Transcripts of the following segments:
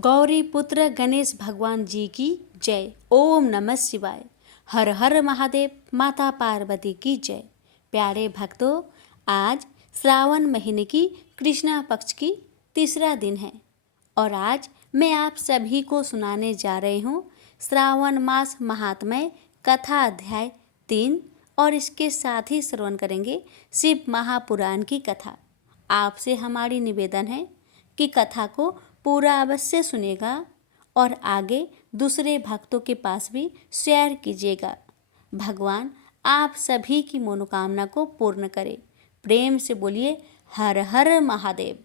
गौरी पुत्र गणेश भगवान जी की जय। ओम नमः शिवाय। हर हर महादेव। माता पार्वती की जय। प्यारे भक्तों, आज श्रावण महीने की कृष्णा पक्ष की तीसरा दिन है और आज मैं आप सभी को सुनाने जा रही हूँ श्रावण मास महात्म्य कथा अध्याय 3 और इसके साथ ही श्रवण करेंगे शिव महापुराण की कथा। आपसे हमारी निवेदन है कि कथा को पूरा अवश्य सुनेगा और आगे दूसरे भक्तों के पास भी शेयर कीजिएगा। भगवान आप सभी की मनोकामना को पूर्ण करे। प्रेम से बोलिए हर हर महादेव।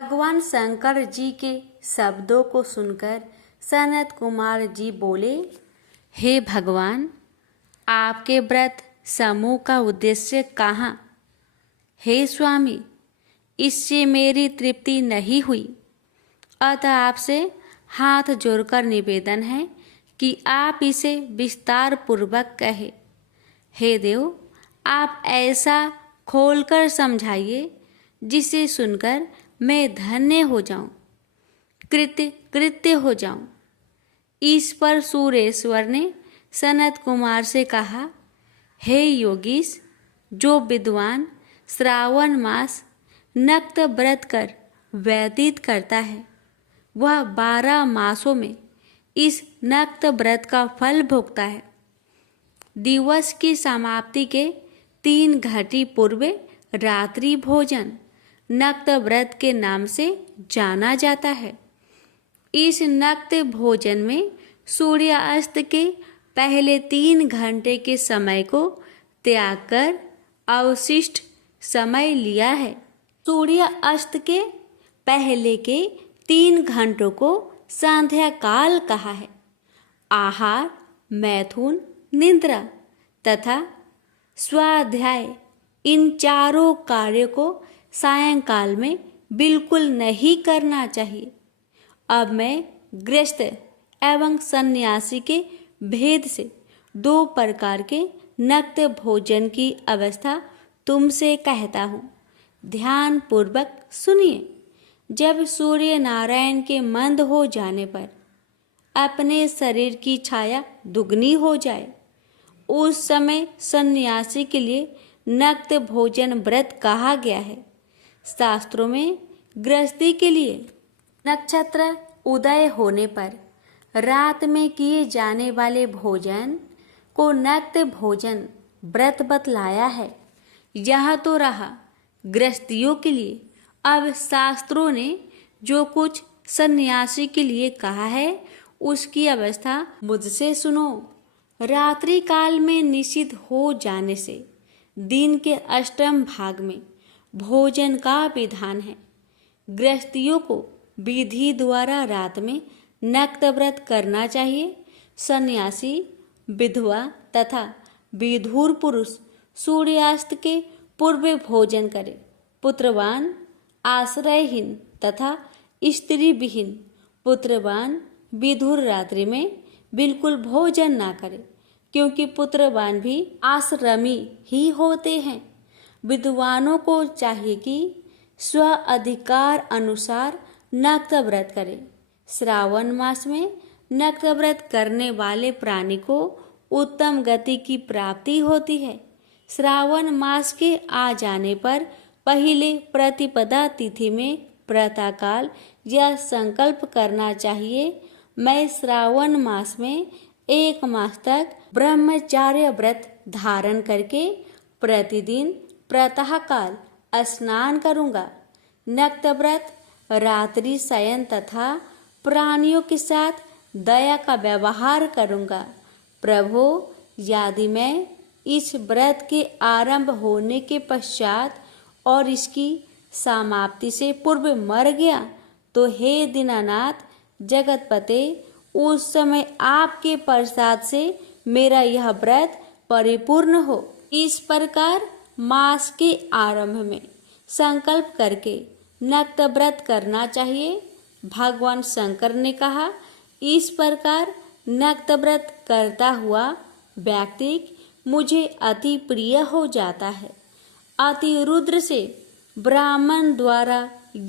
भगवान शंकर जी के शब्दों को सुनकर सनत कुमार जी बोले, हे भगवान, आपके व्रत समूह का उद्देश्य कहाँ? हे स्वामी, इससे मेरी तृप्ति नहीं हुई, अतः आपसे हाथ जोड़कर निवेदन है कि आप इसे विस्तार पूर्वक कहे। हे देव, आप ऐसा खोलकर समझाइए जिसे सुनकर मैं धन्य हो जाऊं, कृत्य हो जाऊं। इस पर सूरेश्वर ने सनत कुमार से कहा, हे योगीश, जो विद्वान श्रावण मास नक्त व्रत कर व्यतीत करता है वह 12 मासों में इस नक्त व्रत का फल भोगता है। दिवस की समाप्ति के 3 घड़ी पूर्व रात्रि भोजन नक्त व्रत के नाम से जाना जाता है। इस नक्त भोजन में सूर्यास्त के पहले 3 घंटे के समय को त्याग कर अवशिष्ट समय लिया है। सूर्यास्त के पहले के 3 घंटों को संध्या काल कहा है। आहार, मैथुन, निद्रा तथा स्वाध्याय इन चारों कार्यों को सायंकाल में बिल्कुल नहीं करना चाहिए। अब मैं गृहस्थ एवं सन्यासी के भेद से 2 प्रकार के नक्त भोजन की अवस्था तुमसे कहता हूँ। ध्यान पूर्वक सुनिए। जब सूर्य नारायण के मंद हो जाने पर अपने शरीर की छाया दुगनी हो जाए, उस समय सन्यासी के लिए नक्त भोजन व्रत कहा गया है। शास्त्रों में गृहस्थी के लिए नक्षत्र उदय होने पर रात में किए जाने वाले भोजन को नक्त भोजन व्रत बतलाया है। यह तो रहा गृहस्थियों के लिए। अब शास्त्रों ने जो कुछ सन्यासी के लिए कहा है उसकी अवस्था मुझसे सुनो। रात्रि काल में निषिद्ध हो जाने से दिन के अष्टम भाग में भोजन का विधान है। गृहस्थियों को विधि द्वारा रात में नक्त व्रत करना चाहिए। सन्यासी, विधवा तथा विधुर पुरुष सूर्यास्त के पूर्व भोजन करे। पुत्रवान, आश्रयहीन तथा स्त्री विहीन पुत्रवान विधुर रात्रि में बिल्कुल भोजन ना करे, क्योंकि पुत्रवान भी आश्रमी ही होते हैं। विद्वानों को चाहिए कि स्व अधिकार अनुसार नक्त व्रत करें। श्रावण मास में नक्त व्रत करने वाले प्राणी को उत्तम गति की प्राप्ति होती है। श्रावण मास के आ जाने पर पहले प्रतिपदा तिथि में प्रातःकाल यह संकल्प करना चाहिए, मैं श्रावण मास में 1 मास तक ब्रह्मचार्य व्रत धारण करके प्रतिदिन प्रातःकाल स्नान करूंगा। नक्त व्रत, रात्रि शयन तथा प्राणियों के साथ दया का व्यवहार करूंगा। प्रभु, यदि मैं इस व्रत के आरंभ होने के पश्चात और इसकी समाप्ति से पूर्व मर गया तो हे दीनानाथ जगतपते, उस समय आपके प्रसाद से मेरा यह व्रत परिपूर्ण हो। इस प्रकार मास के आरंभ में संकल्प करके नक्त व्रत करना चाहिए। भगवान शंकर ने कहा, इस प्रकार नक्त व्रत करता हुआ व्यक्ति मुझे अति प्रिय हो जाता है। अति रुद्र से ब्राह्मण द्वारा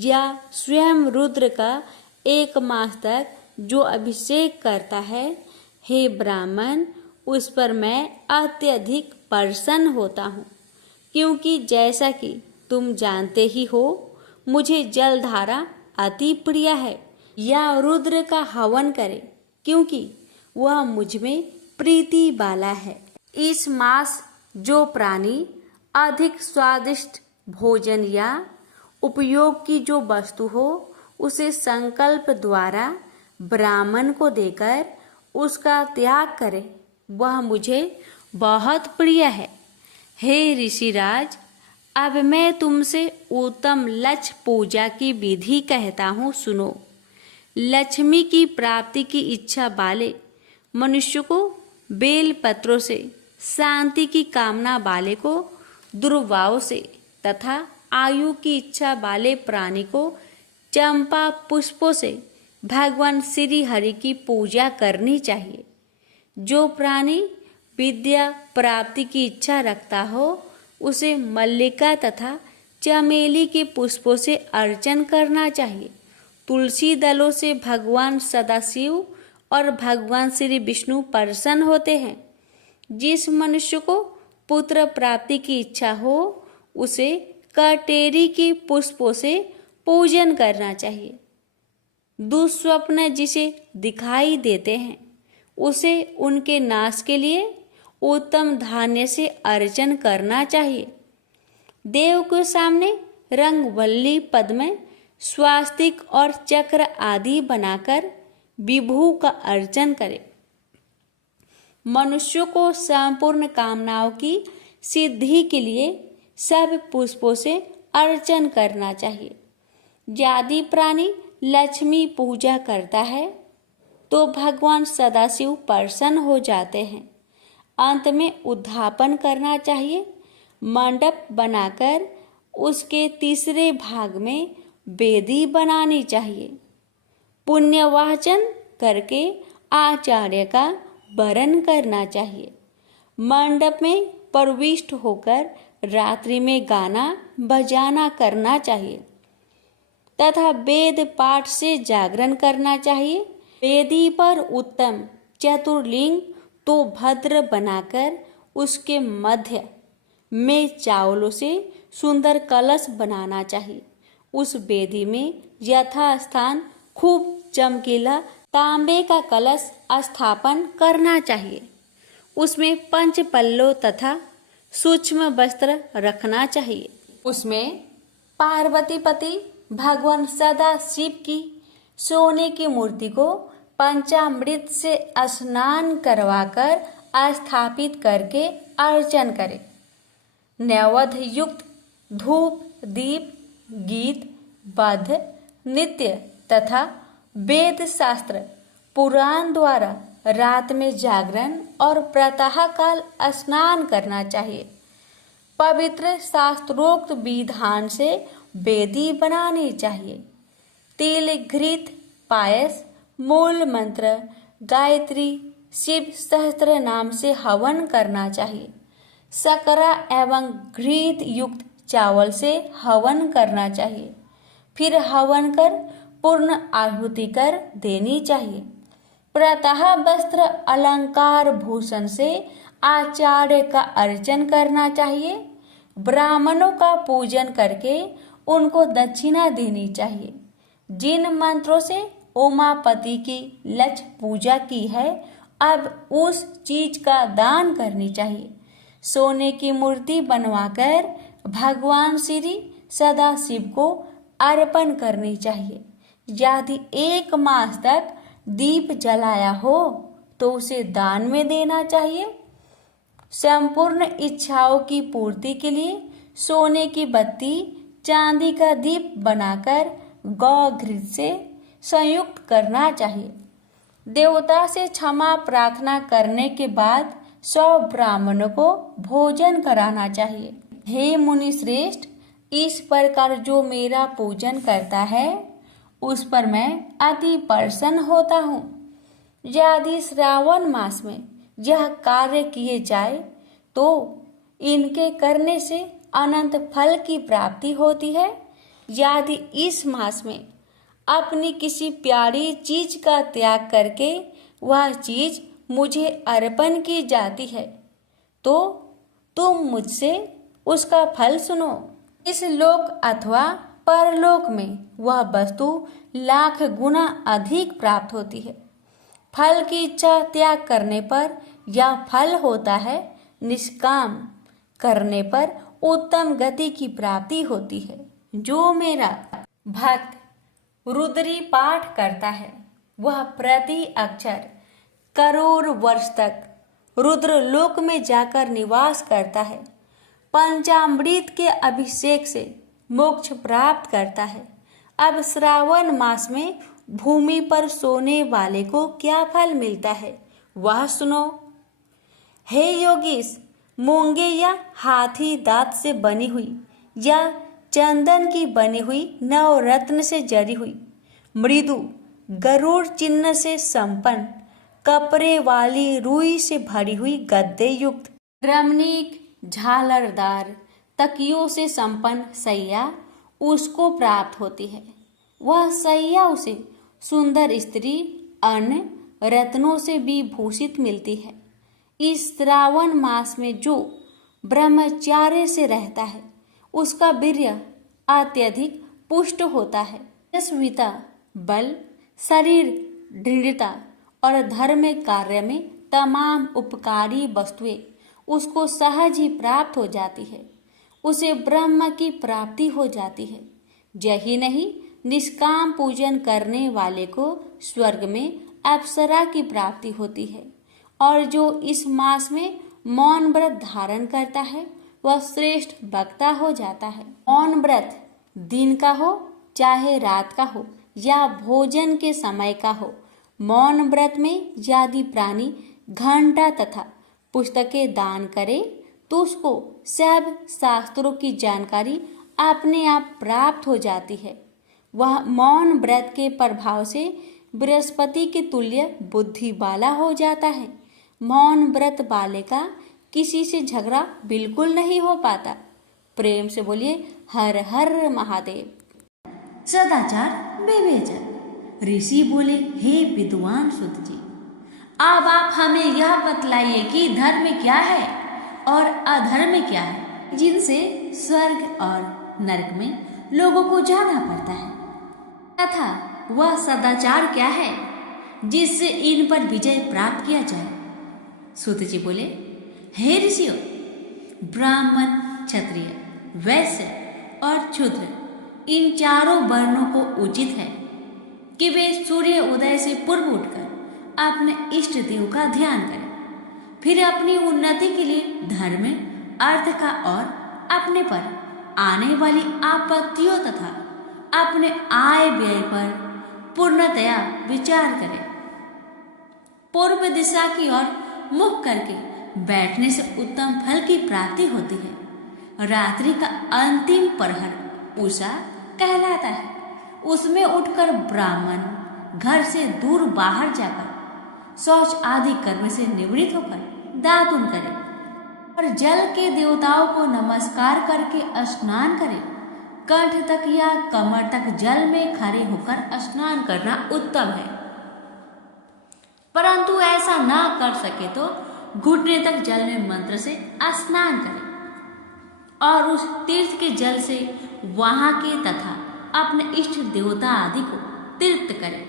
या स्वयं रुद्र का 1 मास तक जो अभिषेक करता है, हे ब्राह्मण, उस पर मैं अत्यधिक प्रसन्न होता हूँ, क्योंकि जैसा कि तुम जानते ही हो, मुझे जलधारा अति प्रिय है। या रुद्र का हवन करे, क्योंकि वह मुझ में प्रीति वाला है। इस मास जो प्राणी अधिक स्वादिष्ट भोजन या उपयोग की जो वस्तु हो, उसे संकल्प द्वारा ब्राह्मण को देकर उसका त्याग करे, वह मुझे बहुत प्रिय है। हे ऋषिराज, अब मैं तुमसे उत्तम लक्ष्य पूजा की विधि कहता हूँ, सुनो। लक्ष्मी की प्राप्ति की इच्छा वाले मनुष्य को बेल पत्रों से, शांति की कामना वाले को दुर्वाओं से तथा आयु की इच्छा वाले प्राणी को चंपा पुष्पों से भगवान श्री हरि की पूजा करनी चाहिए। जो प्राणी विद्या प्राप्ति की इच्छा रखता हो, उसे मल्लिका तथा चमेली के पुष्पों से अर्चन करना चाहिए। तुलसी दलों से भगवान सदाशिव और भगवान श्री विष्णु प्रसन्न होते हैं। जिस मनुष्य को पुत्र प्राप्ति की इच्छा हो, उसे कटेरी के पुष्पों से पूजन करना चाहिए। दुस्वप्न जिसे दिखाई देते हैं, उसे उनके नाश के लिए उत्तम धान्य से अर्चन करना चाहिए। देव के सामने रंगवल्ली पद्म, स्वास्तिक और चक्र आदि बनाकर विभू का अर्चन करें। मनुष्यों को संपूर्ण कामनाओं की सिद्धि के लिए सब पुष्पों से अर्चन करना चाहिए। यदि प्राणी लक्ष्मी पूजा करता है, तो भगवान सदाशिव प्रसन्न हो जाते हैं। अंत में उद्यापन करना चाहिए। मंडप बनाकर उसके तीसरे भाग में वेदी बनानी चाहिए। पुण्यवाचन करके आचार्य का वरण करना चाहिए। मंडप में प्रविष्ट होकर रात्रि में गाना बजाना करना चाहिए तथा वेद पाठ से जागरण करना चाहिए। वेदी पर उत्तम चतुर्लिंग तो भद्र बनाकर उसके मध्य में चावलों से सुंदर कलश बनाना चाहिए। उस वेदी में यथास्थान खूब चमकीला तांबे का कलश स्थापन करना चाहिए। उसमें पंच पल्लों तथा सूक्ष्म वस्त्र रखना चाहिए। उसमें पार्वती पति भगवान सदा शिव की सोने की मूर्ति को पंचामृत से स्नान करवाकर स्थापित करके अर्चन करें। नैवेद्य युक्त धूप, दीप, गीत, बद्ध, नित्य तथा वेद शास्त्र पुराण द्वारा रात में जागरण और प्रातः काल स्नान करना चाहिए। पवित्र शास्त्रोक्त विधान से वेदी बनानी चाहिए। तिल घृत पायस, मूल मंत्र, गायत्री, शिव सहस्त्र नाम से हवन करना चाहिए। शकरा एवं घृत युक्त चावल से हवन करना चाहिए। फिर हवन कर पूर्ण आहुति कर देनी चाहिए। प्रातः वस्त्र अलंकार भूषण से आचार्य का अर्चन करना चाहिए। ब्राह्मणों का पूजन करके उनको दक्षिणा देनी चाहिए। जिन मंत्रों से उमापति की लक्ष्य पूजा की है, अब उस चीज का दान करनी चाहिए। सोने की मूर्ति बनवाकर भगवान श्री सदाशिव को अर्पण करनी चाहिए। यदि 1 मास तक दीप जलाया हो, तो उसे दान में देना चाहिए। संपूर्ण इच्छाओं की पूर्ति के लिए सोने की बत्ती, चांदी का दीप बनाकर गौ घृत से संयुक्त करना चाहिए। देवता से क्षमा प्रार्थना करने के बाद 100 ब्राह्मणों को भोजन कराना चाहिए। हे मुनि श्रेष्ठ, इस प्रकार जो मेरा पूजन करता है, उस पर मैं अति प्रसन्न होता हूँ। यदि श्रावण मास में यह कार्य किए जाए, तो इनके करने से अनंत फल की प्राप्ति होती है। यदि इस मास में अपनी किसी प्यारी चीज का त्याग करके वह चीज मुझे अर्पण की जाती है तो तुम मुझसे उसका फल सुनो। इस लोक अथवा परलोक में वह वस्तु लाख गुना अधिक प्राप्त होती है। फल की इच्छा त्याग करने पर यह फल होता है, निष्काम करने पर उत्तम गति की प्राप्ति होती है। जो मेरा भक्त रुद्री पाठ करता है वह प्रति अक्षर करोड़ वर्ष तक रुद्र लोक में जाकर निवास करता है। पंचामृत के अभिषेक से मोक्ष प्राप्त करता है। अब श्रावण मास में भूमि पर सोने वाले को क्या फल मिलता है वह सुनो। हे योगीश, मूंगे या हाथी दांत से बनी हुई या चंदन की बनी हुई नवरत्न से जरी हुई मृदु गरुड़ चिन्ह से संपन्न कपड़े वाली रुई से भरी हुई गद्दे युक्त रमणीक झालरदार तकियों से संपन्न सैया उसको प्राप्त होती है। वह सैया उसे सुंदर स्त्री अन्य रत्नों से भी भूषित मिलती है। इस श्रावण मास में जो ब्रह्मचार्य से रहता है उसका वीर्य अत्यधिक पुष्ट होता है। यशस्विता, बल, शरीर दृढ़ता और धर्म कार्य में तमाम उपकारी वस्तुएं उसको सहज ही प्राप्त हो जाती है। उसे ब्रह्म की प्राप्ति हो जाती है। यही नहीं, निष्काम पूजन करने वाले को स्वर्ग में अप्सरा की प्राप्ति होती है। और जो इस मास में मौन व्रत धारण करता है वह श्रेष्ठ वक्ता हो जाता है। मौन व्रत दिन का हो चाहे रात का हो या भोजन के समय का हो, मौन व्रत में यदि प्राणी घंटा तथा पुस्तकें दान करे तो उसको सब शास्त्रों की जानकारी अपने आप प्राप्त हो जाती है। वह मौन व्रत के प्रभाव से बृहस्पति के तुल्य बुद्धि वाला हो जाता है। मौन व्रत वाले का किसी से झगड़ा बिल्कुल नहीं हो पाता। प्रेम से बोलिए हर हर महादेव। सदाचार विवेचन। ऋषि बोले, हे विद्वान सुत जी, अब आप हमें यह बतलाइए कि धर्म क्या है और अधर्म क्या है, जिनसे स्वर्ग और नरक में लोगों को जाना पड़ता है, तथा वह सदाचार क्या है जिससे इन पर विजय प्राप्त किया जाए। सूत जी बोले, हे ऋषियों, ब्राह्मण, क्षत्रिय, वैश्य और शूद्र इन चारों वर्णों को उचित है कि वे सूर्य उदय से पूर्व उठकर अपने इष्ट देव का ध्यान करें, फिर अपनी उन्नति के लिए धर्म, अर्थ का और अपने पर आने वाली आपत्तियों तथा अपने आय व्यय पर पूर्णतया विचार करें। पूर्व दिशा की ओर मुख करके बैठने से उत्तम फल की प्राप्ति होती है। रात्रि का अंतिम प्रहर उषा कहलाता है। उसमें उठकर ब्राह्मण घर से दूर बाहर जाकर शौच आदि कर्म से निवृत्त होकर दातुन करे और जल के देवताओं को नमस्कार करके स्नान करे। कंठ तक या कमर तक जल में खड़े होकर स्नान करना उत्तम है, परंतु ऐसा ना कर सके तो घुटने तक जल में मंत्र से स्नान करें और उस तीर्थ के जल से वहां के तथा अपने इष्ट देवता आदि को तृप्त करें।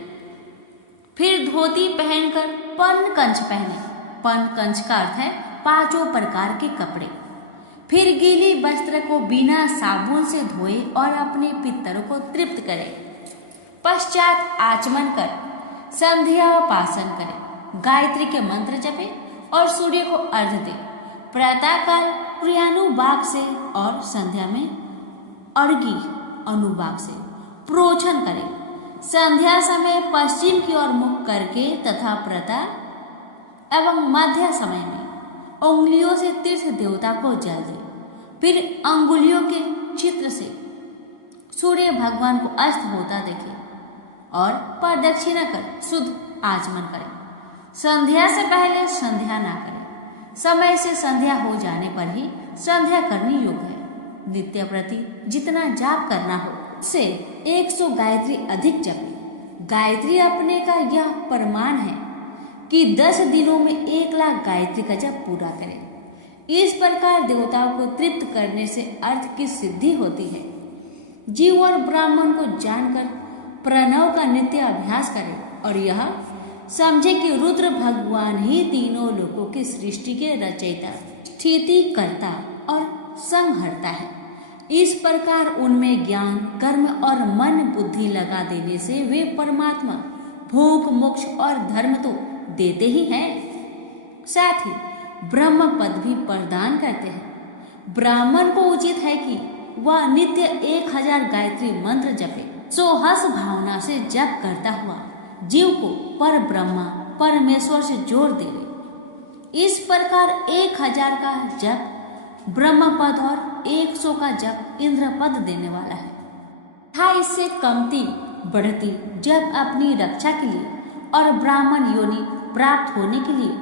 फिर धोती पहनकर पर्ण कंच पहने। पर्ण कंच का अर्थ है 5 प्रकार के कपड़े। फिर गीली वस्त्र को बिना साबुन से धोए और अपने पितरों को तृप्त करें। पश्चात आचमन कर संध्यापासन करें, गायत्री के मंत्र जपे और सूर्य को अर्घ्य दे। प्रातःकाल प्रियानुभाग से और संध्या में अर्घी अनुभाग से प्रोक्षण करें। संध्या समय पश्चिम की ओर मुख करके तथा प्रातः एवं मध्य समय में उंगलियों से तीर्थ देवता को जल दे। फिर अंगुलियों के चित्र से सूर्य भगवान को अस्त होता देखे और प्रदक्षिणा कर शुद्ध आचमन करें। संध्या से पहले संध्या ना करें। समय से संध्या हो जाने पर ही संध्या करनी योग्य है। नित्य प्रति जितना जाप करना हो से 100 गायत्री अधिक जपे। गायत्री अपने का यह प्रमाण है कि 10 दिनों में 1 लाख गायत्री का जप पूरा करें। इस प्रकार देवताओं को तृप्त करने से अर्थ की सिद्धि होती है। जीव और ब्राह्मण को जानकर प्रणव का नित्य अभ्यास करे और यह समझे कि रुद्र भगवान ही तीनों लोकों की सृष्टि के रचयिता, स्थिति करता और संहरता है। इस प्रकार उनमें ज्ञान, कर्म और मन बुद्धि लगा देने से वे परमात्मा भोग, मोक्ष और धर्म तो देते ही हैं, साथ ही ब्रह्म पद भी प्रदान करते हैं। ब्राह्मण को उचित है कि वह नित्य 1000 गायत्री मंत्र जपे। सोहस भावना से जप करता हुआ जीव को पर ब्रह्मा परमेश्वर से जोड़ देवे। इस प्रकार 1000 का जप ब्रह्म पद और 100 का जप इंद्र पद देने वाला है। था इससे कमती बढ़ती जप अपनी रक्षा के लिए और ब्राह्मण योनि प्राप्त होने के लिए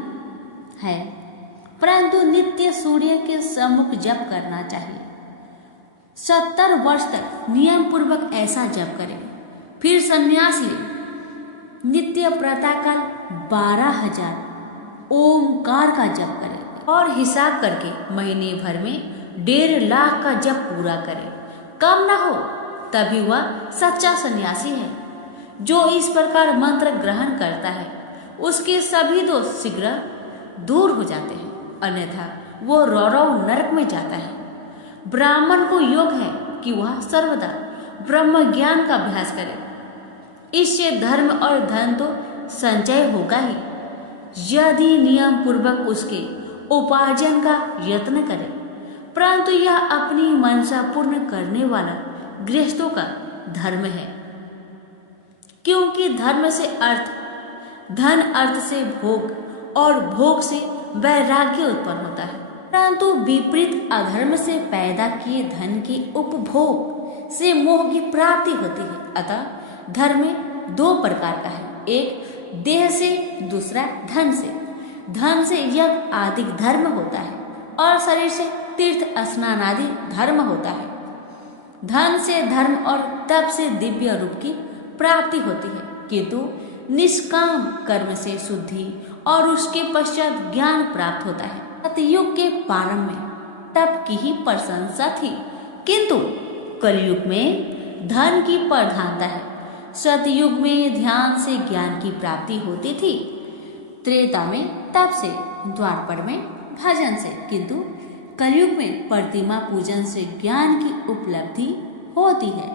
है, परंतु नित्य सूर्य के सम्मुख जप करना चाहिए। 70 वर्ष तक नियम पूर्वक ऐसा जप करें, फिर संन्यास ले। नित्य प्रातःकाल 12,000 ओमकार का जप करें और हिसाब करके महीने भर में 1.5 लाख का जप पूरा करें। कम न हो तभी वह सच्चा सन्यासी है। जो इस प्रकार मंत्र ग्रहण करता है उसके सभी दोष शीघ्र दूर हो जाते हैं, अन्यथा वो रौरव नरक में जाता है। ब्राह्मण को योग है कि वह सर्वदा ब्रह्म ज्ञान का अभ्यास करे। इससे धर्म और धन तो संचय होगा ही, यदि नियम पूर्वक उसके उपार्जन का यत्न करे। परंतु यह अपनी मनसा पूर्ण करने वाला गृहस्थों का धर्म है, क्योंकि धर्म से अर्थ, धन अर्थ से भोग और भोग से वैराग्य उत्पन्न होता है। परंतु विपरीत अधर्म से पैदा किए धन के उपभोग से मोह की प्राप्ति होती है। अतः धर्म 2 प्रकार का है, एक देह से, दूसरा धन से। धन से यज्ञ आदि धर्म होता है और शरीर से तीर्थ स्नान आदि धर्म होता है। धन से धर्म और तप से दिव्य रूप की प्राप्ति होती है, किंतु निष्काम कर्म से शुद्धि और उसके पश्चात ज्ञान प्राप्त होता है। सतयुग के प्रारंभ में तप की ही प्रशंसा थी, किंतु कलयुग में धन की प्रधानता है। सतयुग में ध्यान से ज्ञान की प्राप्ति होती थी, त्रेता में तप से, द्वापर में भजन से, किंतु कलयुग में प्रतिमा पूजन से ज्ञान की उपलब्धि होती है।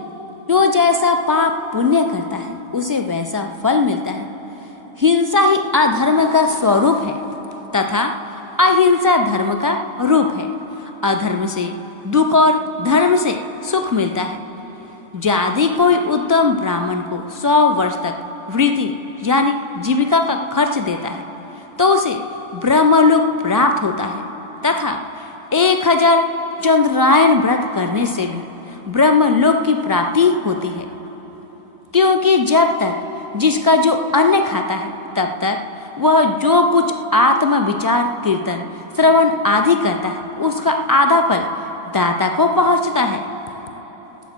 जो जैसा पाप पुण्य करता है उसे वैसा फल मिलता है। हिंसा ही अधर्म का स्वरूप है तथा अहिंसा धर्म का रूप है। अधर्म से दुख और धर्म से सुख मिलता है। यदि कोई उत्तम ब्राह्मण को 100 वर्ष तक वृत्ति यानी जीविका का खर्च देता है तो उसे ब्रह्मलोक प्राप्त होता है, तथा 1000 चंद्रायन व्रत करने से भी ब्रह्मलोक की प्राप्ति होती है। क्योंकि जब तक जिसका जो अन्न खाता है तब तक वह जो कुछ आत्म विचार, कीर्तन, श्रवण आदि करता है उसका आधा फल दाता को पहुंचता है।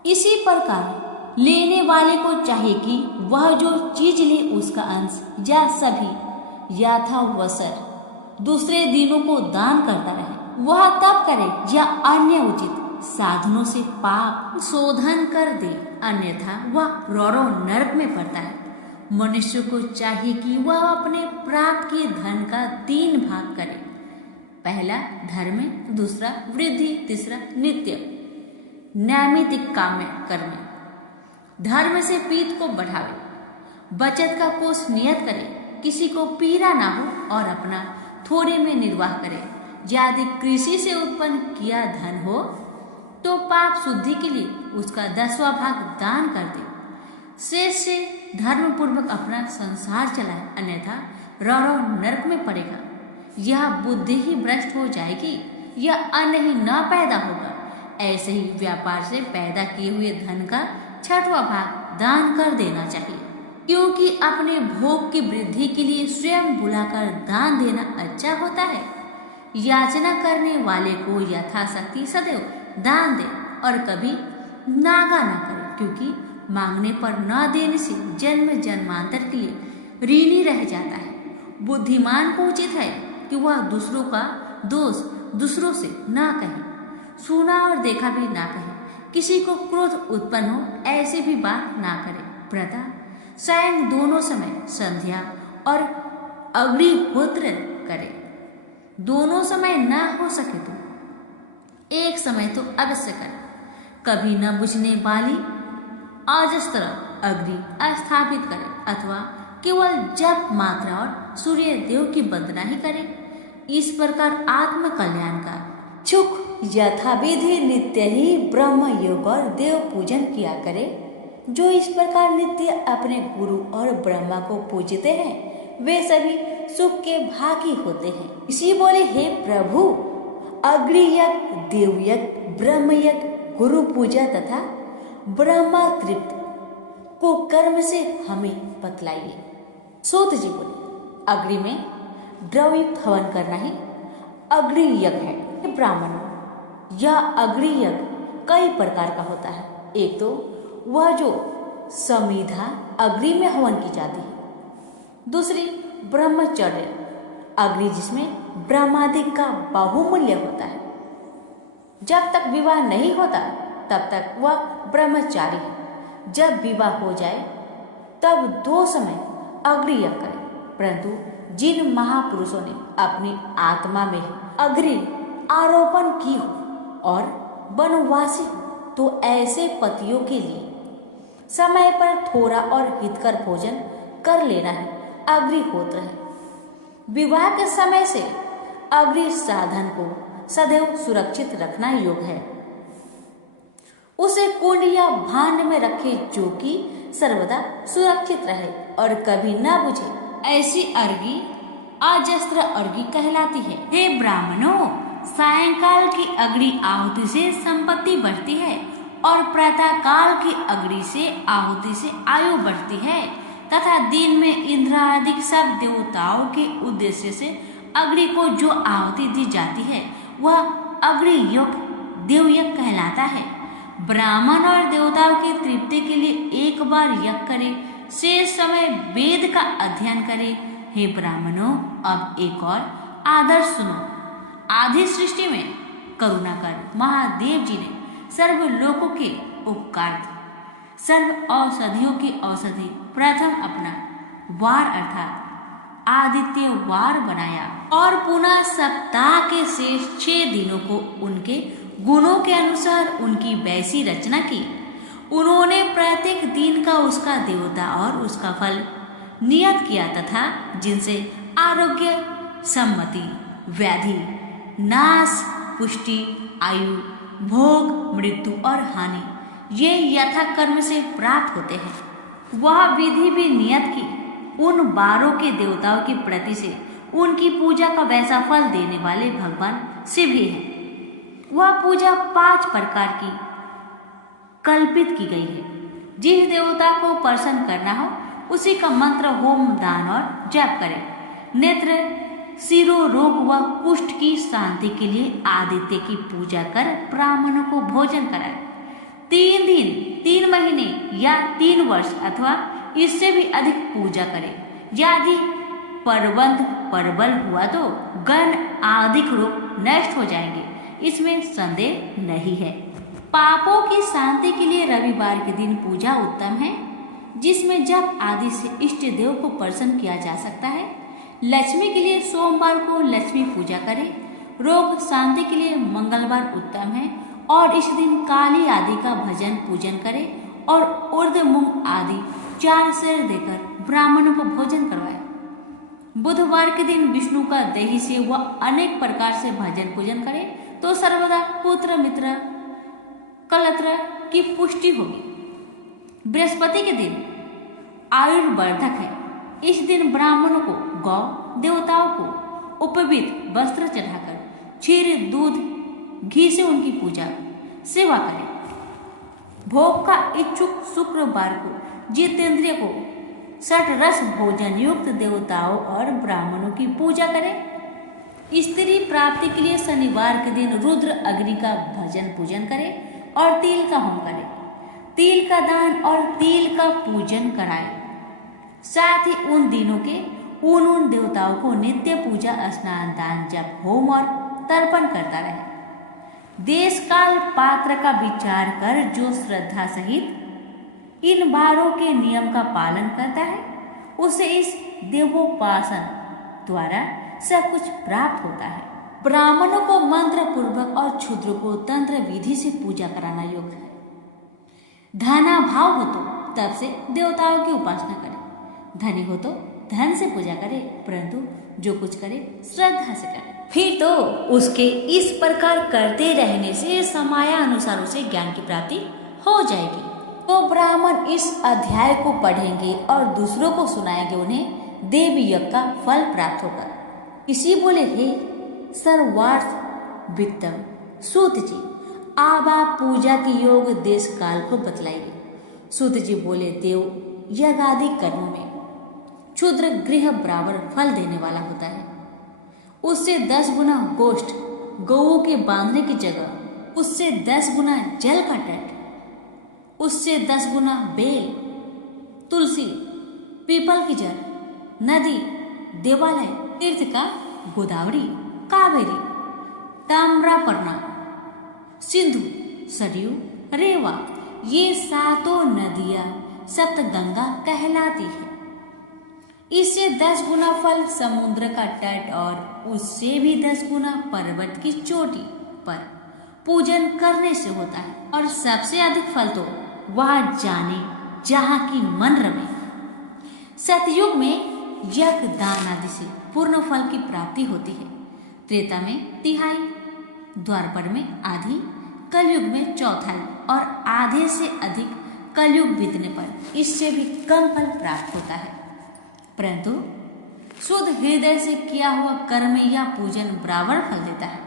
इसी प्रकार लेने वाले को चाहिए कि वह जो चीज ले उसका अंश या सभी यथावसर दूसरे दिनों को दान करता रहे। वह तब करे या अन्य उचित साधनों से पाप शोधन कर दे, अन्यथा वह रौरव नरक में पड़ता है। मनुष्य को चाहिए कि वह अपने प्राप्त किए धन का 3 भाग करे। पहला धर्म, दूसरा वृद्धि, तीसरा नित्य नैमित्तिक काम्य कर्म। धर्म से पीठ को बढ़ावे, बचत का कोष नियत करे, किसी को पीड़ा ना हो और अपना थोड़े में निर्वाह करे। यदि कृषि से उत्पन्न किया धन हो तो पाप शुद्धि के लिए उसका 10वां भाग दान कर दे। शेष से धर्म पूर्वक अपना संसार चलाए, अन्यथा रौरव नरक में पड़ेगा। यह बुद्धि ही भ्रष्ट हो जाएगी, यह अन्न ही न पैदा होगा। ऐसे ही व्यापार से पैदा किए हुए धन का 6वां भाग दान कर देना चाहिए, क्योंकि अपने भोग की वृद्धि के लिए स्वयं बुलाकर दान देना अच्छा होता है। याचना करने वाले को यथाशक्ति सदैव दान दे और कभी नागा न करे। क्योंकि मांगने पर न देने से जन्म जन्मांतर के लिए ऋणी रह जाता है। बुद्धिमान को उचित है कि वह दूसरों का दोष दूसरों से ना कहे, सुना और देखा भी ना कहे, किसी को क्रोध उत्पन्न हो ऐसी भी बात ना करे। प्रातः सायं दोनों समय संध्या और अग्निहोत्र करे। दोनों समय ना हो सके तो एक समय तो अवश्य करे। कभी न बुझने वाली अजस्त्र अग्नि स्थापित करे अथवा केवल जप मात्रा और सूर्य देव की वंदना ही करे। इस प्रकार आत्म कल्याण का छुक यथाविधि नित्य ही ब्रह्म योग और देव पूजन किया करे। जो इस प्रकार नित्य अपने गुरु और ब्रह्मा को पूजते हैं वे सभी सुख के भागी होते हैं। इसी बोले, हे प्रभु, अग्नि यज्ञ, देव यज्ञ, ब्रह्म यज्ञ, गुरु पूजा तथा ब्रह्मा तृप्त को कर्म से हमें बतलाइए। सूत जी बोले, अग्नि में द्रव्य हवन करना ही अग्नि यज्ञ है। ब्राह्मणों, यह अग्नि यज्ञ कई प्रकार का होता है। एक तो वह जो समिधा अग्नि में हवन की जाती है, दूसरी ब्रह्मचर्य अग्नि जिसमें ब्रह्मादि का बाहुमूल्य होता है। जब तक विवाह नहीं होता तब तक वह ब्रह्मचारी है। जब विवाह हो जाए तब 2 समय अग्नि यज्ञ करे। परंतु जिन महापुरुषों ने अपनी आत्मा में अग्नि आरोपण की हो और वनवासी हो तो ऐसे पतियों के लिए समय पर थोड़ा और हितकर भोजन कर लेना ही अग्निहोत्र है। विवाह के समय से अग्नि साधन को सदैव सुरक्षित रखना योग्य है। उसे कुंड या भांड में रखे जो कि सर्वदा सुरक्षित रहे और कभी न बुझे। ऐसी अर्घी अजस्त्र अर्घी कहलाती है। हे ब्राह्मणों, सायंकाल की अग्नि आहुति से संपत्ति बढ़ती है और प्रातः काल की अग्नि से आहुति से आयु बढ़ती है तथा दिन में इंद्र आदि सब देवताओं के उद्देश्य से अग्नि को जो आहुति दी जाती है वह अग्नि योग देवयज्ञ कहलाता है। ब्राह्मण और देवताओं की तृप्ति के लिए एक बार यज्ञ करे, शेष समय वेद का अध्ययन करे। हे ब्राह्मणों, अब एक और आदर्श सुनो। आदि सृष्टि में करुणा कर महादेव जी ने सर्व लोकों के उपकारार्थ सर्व औषधियों की औषधि प्रथम अपना वार अर्थात आदित्य वार बनाया और पुनः सप्ताह के शेष 6 दिनों को उनके गुणों के अनुसार उनकी वैसी रचना की। उन्होंने प्रत्येक दिन का उसका देवता और उसका फल नियत किया तथा जिनसे आरोग्य, सम्मति, व्याधि, नाश, पुष्टि, आयु, भोग, मृत्यु और हानि ये यथा कर्म से प्राप्त होते हैं वह विधि भी नियत की। उन 12 के देवताओं की प्रति से उनकी पूजा का वैसा फल देने वाले भगवान शिव ही है। वह पूजा 5 प्रकार की कल्पित की गई है। जिस देवता को प्रसन्न करना हो उसी का मंत्र, होम, दान और जप करें। नेत्र, सिरो रोग व कुष्ठ की शांति के लिए आदित्य की पूजा कर ब्राह्मणों को भोजन कराए। 3 दिन, 3 महीने या 3 वर्ष अथवा इससे भी अधिक पूजा करें। यदि परबंध प्रबल हुआ तो गण आदि रोग नष्ट हो जाएंगे, इसमें संदेह नहीं है। पापों की शांति के लिए रविवार के दिन पूजा उत्तम है, जिसमें जप आदि से इष्ट देव को प्रसन्न किया जा सकता है। लक्ष्मी के लिए सोमवार को लक्ष्मी पूजा करें। रोग शांति के लिए मंगलवार उत्तम है और इस दिन काली आदि का भजन पूजन करें और उर्द मूंग आदि 4 सेर देकर ब्राह्मणों को भोजन करवाए। बुधवार के दिन विष्णु का दही से वह अनेक प्रकार से भजन पूजन करे तो सर्वदा पुत्र, मित्र, कलत्र की पुष्टि होगी। बृहस्पति के दिन आयुर्वर्धक है। इस दिन ब्राह्मणों को गौ देवताओं को उपवीत वस्त्र चढ़ाकर क्षीर, दूध, घी से उनकी पूजा सेवा करें। भोग का इच्छुक शुक्रवार को जितेंद्रिय को षट रस भोजन युक्त देवताओं और ब्राह्मणों की पूजा करें। स्त्री प्राप्ति के लिए शनिवार के दिन रुद्र अग्नि का भजन पूजन करें और तिल का होम करें। तिल का दान और तिल का पूजन कराए। साथ ही उन दिनों के उन देवताओं को नित्य पूजा, स्नान, दान, जप, होम और तर्पण करता रहे। देश काल पात्र का विचार कर जो श्रद्धा सहित इन बारों के नियम का पालन करता है, उसे इस देवोपासन द्वारा सब कुछ प्राप्त होता है। ब्राह्मणों को मंत्र पूर्वक और क्षुद्र को तंत्र विधि से पूजा कराना योग्य है। धना भाव हो तो तब से देवताओं की उपासना करे, धनी हो तो धन से पूजा करे, परंतु जो कुछ करे श्रद्धा से करे। फिर तो उसके इस प्रकार करते रहने से समय अनुसार उसे ज्ञान की प्राप्ति हो जाएगी। तो ब्राह्मण इस अध्याय को पढ़ेंगे और दूसरों को सुनाएंगे, उन्हें देव यज्ञ का फल प्राप्त होगा। इसी बोले, हे सर्वार्थ वित्तम सूत जी, अब आप पूजा के योग देश काल को बतलाइए। सूत जी बोले, देव यज्ञ आदि कर्मों में क्षुद्र गृह बराबर फल देने वाला होता है। उससे 10 गुना गोष्ठ गौओं के बांधने की जगह, उससे 10 गुना जल का तट, उससे 10 गुना बेल, तुलसी, पीपल की जड़, नदी, देवालय, तीर्थ का गोदावरी, कावेरी, ताम्रपर्णा, सिंधु, सरयू, रेवा, ये सातों नदियां सप्तगंगा कहलाती है। इससे 10 गुना फल समुद्र का तट और उससे भी 10 गुना पर्वत की चोटी पर पूजन करने से होता है। और सबसे अधिक फल तो वह जाने जहाँ की मन रमे। सतयुग में यज्ञ, दान आदि से पूर्ण फल की प्राप्ति होती है। त्रेता में तिहाई, द्वापर में आधी, कलयुग में चौथाई और आधे से अधिक कलयुग बीतने पर इससे भी कम फल प्राप्त होता है। परंतु शुद्ध हृदय से किया हुआ कर्म या पूजन बराबर फल देता है।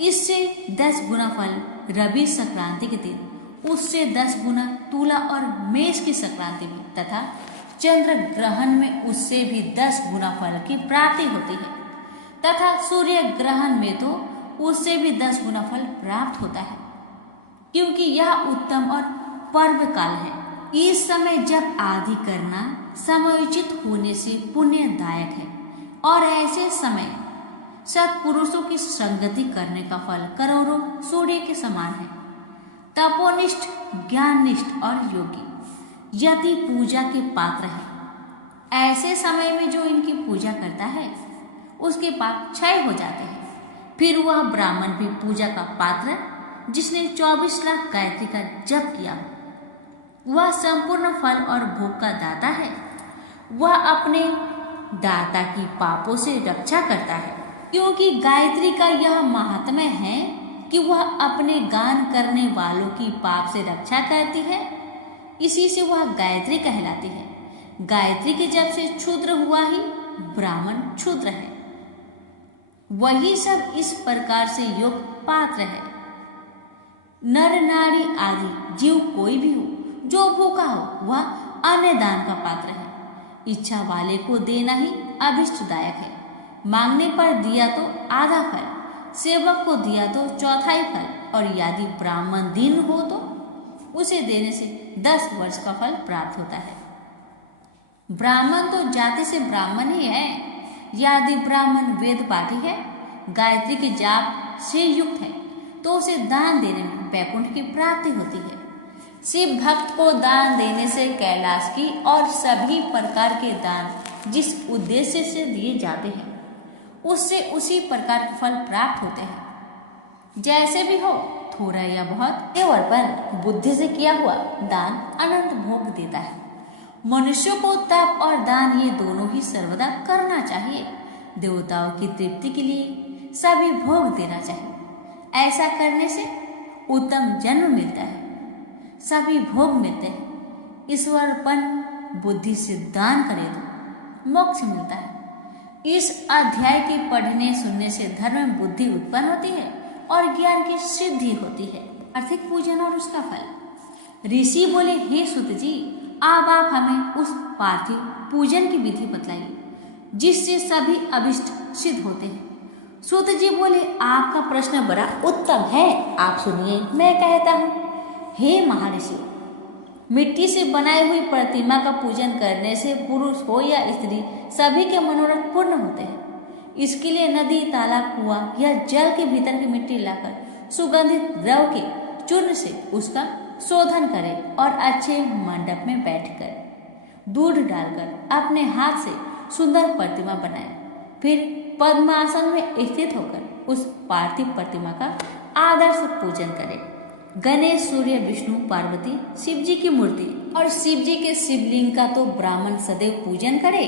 इससे 10 गुना फल रवि संक्रांति के दिन, उससे 10 गुना तुला और मेष की संक्रांति में तथा चंद्र ग्रहण में उससे भी 10 गुना फल की प्राप्ति होती है तथा सूर्य ग्रहण में तो उससे भी 10 गुना फल प्राप्त होता है, क्योंकि यह उत्तम और पर्व काल है। इस समय जब आदि करना समयोचित होने से पुण्यदायक है और ऐसे समय सत्पुरुषों की संगति करने का फल करोड़ों सूर्य के समान है। तपोनिष्ठ, ज्ञाननिष्ठ और योगी यदि पूजा के पात्र है, ऐसे समय में जो इनकी पूजा करता है उसके पाप क्षय हो जाते हैं। फिर वह ब्राह्मण भी पूजा का पात्र, जिसने 24 लाख गायत्री का जप किया, वह संपूर्ण फल और भोग का दाता है। वह अपने दाता की पापों से रक्षा करता है, क्योंकि गायत्री का यह महात्म्य है कि वह अपने गान करने वालों की पाप से रक्षा करती है। इसी से वह गायत्री कहलाती है। गायत्री के जप से क्षुद्र हुआ ही ब्राह्मण क्षुद्र है। वही सब इस प्रकार से योग पात्र है। नर नारी आदि जीव कोई भी हो, जो भूखा हो वह अन्न दान का पात्र है। इच्छा वाले को देना ही अभिष्टदायक है। मांगने पर दिया तो आधा फल, सेवक को दिया तो चौथाई फल, और यदि ब्राह्मण दीन हो तो उसे देने से 10 वर्ष का फल प्राप्त होता है। ब्राह्मण तो जाति से ब्राह्मण ही है। यदि ब्राह्मण वेद पाठी है, गायत्री के जाप से युक्त है, तो उसे दान देने में वैकुंठ की प्राप्ति होती है। शिव भक्त को दान देने से कैलाश की और सभी प्रकार के दान जिस उद्देश्य से दिए जाते हैं, उससे उसी प्रकार के फल प्राप्त होते हैं। जैसे भी हो, थोड़ा या बहुत, केवल पर बुद्धि से किया हुआ दान अनंत भोग देता है। मनुष्यों को तप और दान ये दोनों ही सर्वदा करना चाहिए। देवताओं की तृप्ति के लिए सभी भोग देना चाहिए। ऐसा करने से उत्तम जन्म मिलता है, सभी भोग मिलते हैं। ईश्वरपन बुद्धि से दान करे तो मोक्ष मिलता है। इस अध्याय के पढ़ने सुनने से धर्म में बुद्धि उत्पन्न होती है और ज्ञान की सिद्धि होती है। आर्थिक पूजन और उसका फल। ऋषि बोले, हे सुत जी, अब आप हमें उस पार्थिव पूजन की विधि बतलाइए जिससे सभी अभिष्ट सिद्ध होते हैं। सुत जी बोले, आपका प्रश्न बड़ा उत्तम है, आप सुनिए, मैं कहता हूँ। हे महर्षि, मिट्टी से बनाई हुई प्रतिमा का पूजन करने से पुरुष हो या स्त्री सभी के मनोरथ पूर्ण होते हैं। इसके लिए नदी, तालाब, कुआं या जल के भीतर की मिट्टी लाकर सुगंधित द्रव के चूर्ण से उसका शोधन करें और अच्छे मंडप में बैठकर दूध डालकर अपने हाथ से सुंदर प्रतिमा बनाएं। फिर पद्मासन में स्थित होकर उस पार्थिव प्रतिमा का आदर से पूजन करें। गणेश, सूर्य, विष्णु, पार्वती, शिव जी की मूर्ति और शिव जी के शिवलिंग का तो ब्राह्मण सदैव पूजन करे।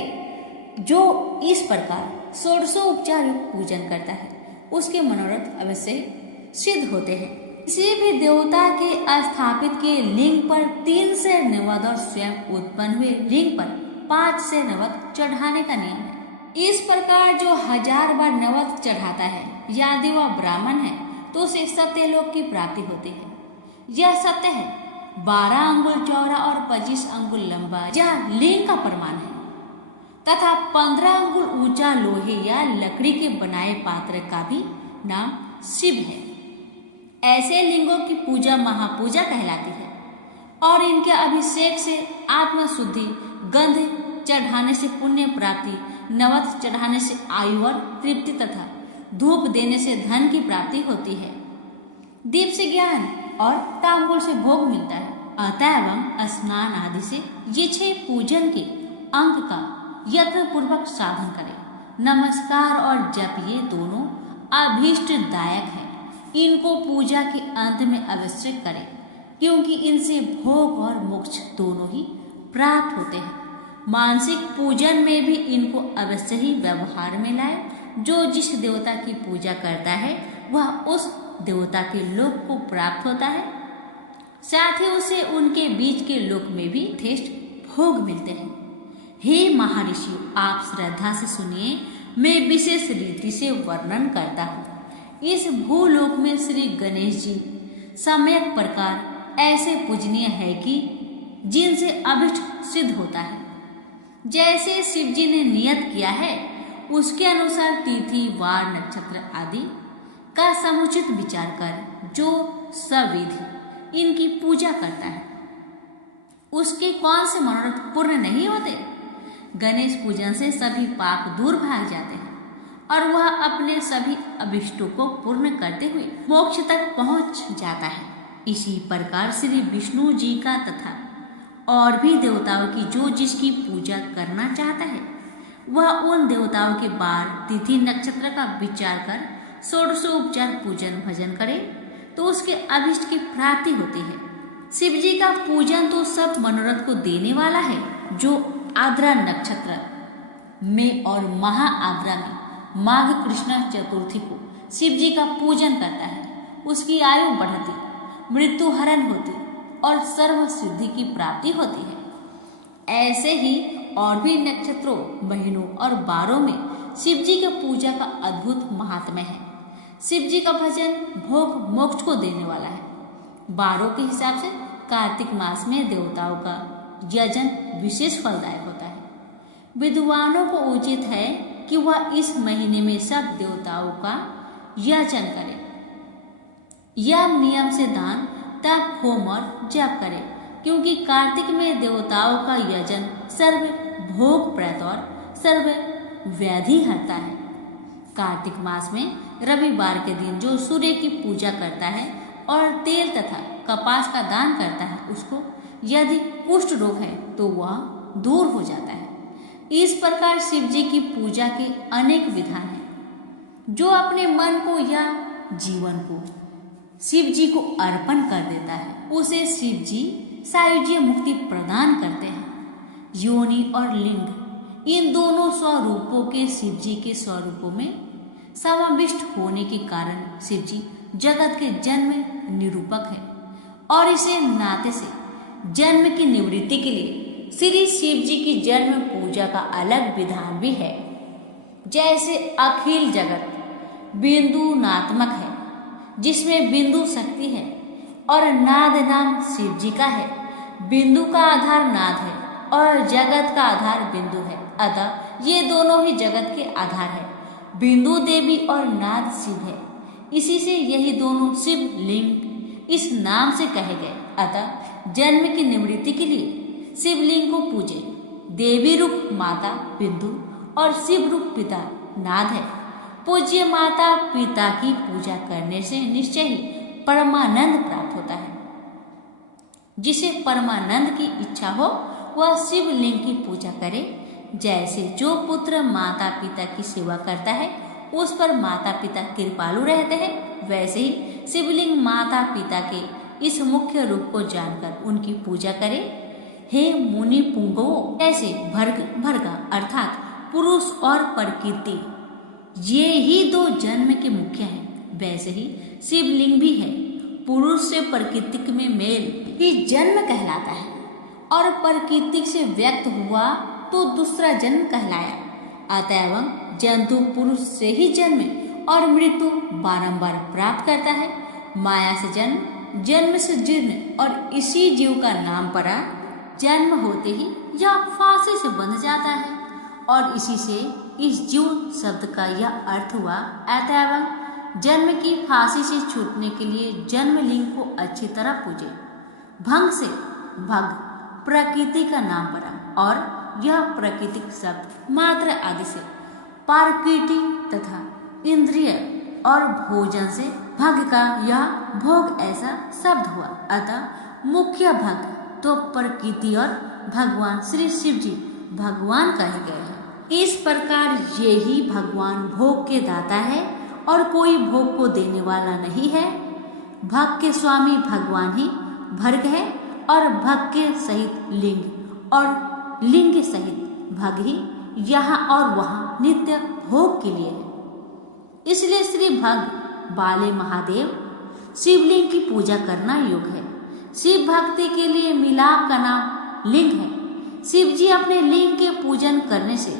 जो इस प्रकार षोडशोपचार युक्त पूजन करता है उसके मनोरथ अवश्य सिद्ध होते हैं। किसी भी देवता के स्थापित किए लिंग पर 3 सेर नैवेद्य और स्वयं उत्पन्न हुए लिंग पर 5 सेर नैवेद्य चढ़ाने का नियम है। इस प्रकार जो 1000 बार नैवेद्य चढ़ाता है, यदि वह ब्राह्मण है तो उसे सत्यलोक की प्राप्ति होती है। यह सत्य है। 12 अंगुल चौड़ा और 25 अंगुल लंबा यह लिंग का प्रमाण है तथा 15 अंगुल ऊंचा लोहे या लकड़ी के बनाए पात्र का भी नाम शिव है। ऐसे लिंगों की पूजा महापूजा कहलाती है और इनके अभिषेक से आत्मा शुद्धि, गंध चढ़ाने से पुण्य प्राप्ति, नैवेद्य चढ़ाने से आयु और तृप्ति तथा धूप देने से धन की प्राप्ति होती है। दीप से ज्ञान और तांबूल से भोग मिलता है। अतः एवं स्नान आदि से ये 6 पूजन के अंग का यत्न पूर्वक साधन करें। नमस्कार और जप ये दोनों अभीष्टदायक है। इनको पूजा के अंत में अवश्य करें क्योंकि इनसे भोग और मोक्ष दोनों ही प्राप्त होते हैं। मानसिक पूजन में भी इनको अवश्य ही व्यवहार में लाए। जो जिस देवता की पूजा करता है वह उस देवता के लोक को प्राप्त होता है, साथ ही उसे उनके बीच के लोक में भी यथेष्ट भोग मिलते हैं। हे महर्षियों, आप श्रद्धा से सुनिए, मैं विशेष रीति से वर्णन करता हूँ। इस भूलोक में श्री गणेश जी सम्यक प्रकार ऐसे पूजनीय है कि जिनसे अभिष्ट सिद्ध होता है। जैसे शिव जी ने नियत किया है उसके अनुसार तिथि, वार, नक्षत्र आदि का समुचित विचार कर जो सविधि इनकी पूजा करता है उसके कौन से मनोरथ पूर्ण नहीं होते। गणेश पूजन से सभी पाप दूर भाग जाते हैं और वह अपने सभी अभिष्टों को पूर्ण करते हुए मोक्ष तक पहुंच जाता है। इसी प्रकार श्री विष्णु जी का तथा और भी देवताओं की जो जिसकी पूजा करना चाहता है वह उन देवताओं के बार, तिथि, नक्षत्र का विचार कर षोडशोपचार पूजन भजन करे तो उसके अभिष्ट की प्राप्ति होती है। शिव जी का पूजन तो सब मनोरथ को देने वाला है। जो आद्रा नक्षत्र में और महा आद्रा में माघ कृष्ण चतुर्थी को शिव जी का पूजन करता है उसकी आयु बढ़ती, मृत्यु हरण होती और सर्व सिद्धि की प्राप्ति होती है। ऐसे ही और भी नक्षत्रों, महीनों और बारों में शिव जी की पूजा का अद्भुत महात्म्य है। शिव जी का भजन भोग मोक्ष को देने वाला है। बारों के हिसाब से कार्तिक मास में देवताओं का यजन विशेष फलदायक होता है। विद्वानों को उचित है कि वह इस महीने में सब देवताओं का यजन करें। यम नियम से दान, तप, होम और जप करें क्योंकि कार्तिक में देवताओं का यजन सर्व भोग प्रद और सर्व व्याधि हरता है। कार्तिक मास में रविवार के दिन जो सूर्य की पूजा करता है और तेल तथा कपास का दान करता है उसको यदि कुष्ठ रोग है तो वह दूर हो जाता है। इस प्रकार शिव जी की पूजा के अनेक विधान हैं। जो अपने मन को या जीवन को शिव जी को अर्पण कर देता है उसे शिव जी सायुज्य मुक्ति प्रदान करते हैं। योनि और लिंग इन दोनों स्वरूपों के शिव जी के स्वरूपों में समाविष्ट होने के कारण शिव जी जगत के जन्म निरूपक है और इसे नाते से जन्म की निवृत्ति के लिए श्री शिव जी की जन्म पूजा का अलग विधान भी है। जैसे अखिल जगत बिंदुनात्मक है जिसमें बिंदु शक्ति है और नाद नाम शिव जी का है। बिंदु का आधार नाद है और जगत का आधार बिंदु है, अतः ये दोनों ही जगत के आधार है। बिंदु देवी और नाद शिव है, इसी से यही दोनों शिव लिंग इस नाम से कहे गए। अतः जन्म की निवृत्ति के लिए शिवलिंग को पूजे। देवी रूप माता बिंदु और शिव रूप पिता नाद है। पूज्य माता पिता की पूजा करने से निश्चय ही परमानंद प्राप्त होता है। जिसे परमानंद की इच्छा हो वह शिवलिंग की पूजा करे। जैसे जो पुत्र माता पिता की सेवा करता है उस पर माता पिता कृपालु रहते हैं, वैसे ही शिवलिंग माता पिता के इस मुख्य रूप को जानकर उनकी पूजा करे। हे मुनि पुंगवो, ऐसे भर्गा अर्थात पुरुष और प्रकृति ये ही दो जन्म के मुख्य हैं, वैसे ही शिवलिंग भी है। पुरुष से प्रकृतिक में मेल ही जन्म कहलाता है और प्रकृतिक से व्यक्त हुआ तो दूसरा जन्म कहलाया। अतएव जंतु पुरुष से ही जन्म और मृत्यु बारंबार प्राप्त करता है। माया से जन्म, जन्म से जीर्ण और इसी जीव का नाम परा। जन्म होते ही यह फांसी से बंध जाता है और इसी से इस जीव शब्द का यह अर्थ हुआ। अतएव जन्म की फांसी से छूटने के लिए जन्मलिंग को अच्छी तरह पूजे। भंग से भग प्रकृति का नाम पड़ा और यह प्राकृतिक शब्द मात्र आदि से प्रकृति तथा इंद्रिय और भोजन से भग का यह भोग ऐसा शब्द हुआ। अतः मुख्य भग तो प्रकृति और भगवान श्री शिव जी भगवान कहे गए हैं। इस प्रकार ये ही भगवान भोग के दाता है और कोई भोग को देने वाला नहीं है। भग के स्वामी भगवान ही भर्ग है और भग के सहित लिंग और लिंग सहित भग ही यहाँ और वहाँ नित्य भोग के लिए है। इसलिए श्री भग बाले महादेव शिवलिंग की पूजा करना योग्य है। शिव भक्ति के लिए मिलाप का नाम लिंग है। शिव जी अपने लिंग के पूजन करने से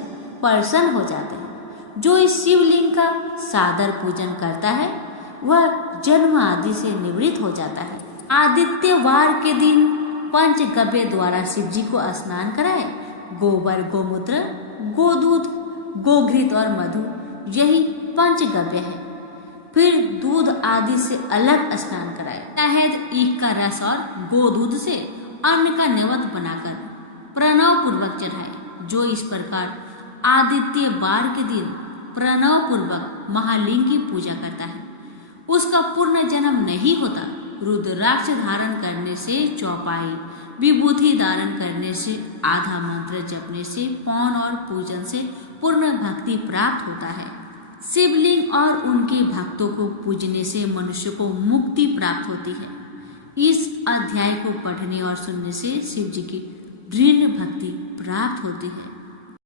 प्रसन्न हो जाते हैं। जो इस शिवलिंग का सादर पूजन करता है वह जन्म आदि से निवृत्त हो जाता है। आदित्यवार के दिन पंचगव्य द्वारा शिव जी को स्नान कराए। गोबर, गोमूत्र, गोदूध, गोघृत और मधु यही पंचगव्य है। फिर दूध आदि से अलग स्नान कराए। शहद, ईख का रस और गोदूध से अन्न का नैवेद्य बनाकर प्रणव पूर्वक चढ़ाए। जो इस प्रकार आदित्यवार के दिन प्रणव पूर्वक महालिंग की पूजा करता है उसका पूर्ण जन्म नहीं होता। रुद्राक्ष धारण करने से चौपाई, विभूति धारण करने से, आधा मंत्र जपने से, पौन और पूजन से पूर्ण भक्ति प्राप्त होता है। शिवलिंग और उनके भक्तों को पूजने से मनुष्य को मुक्ति प्राप्त होती है। इस अध्याय को पढ़ने और सुनने से शिव जी की दृढ़ भक्ति प्राप्त होती है।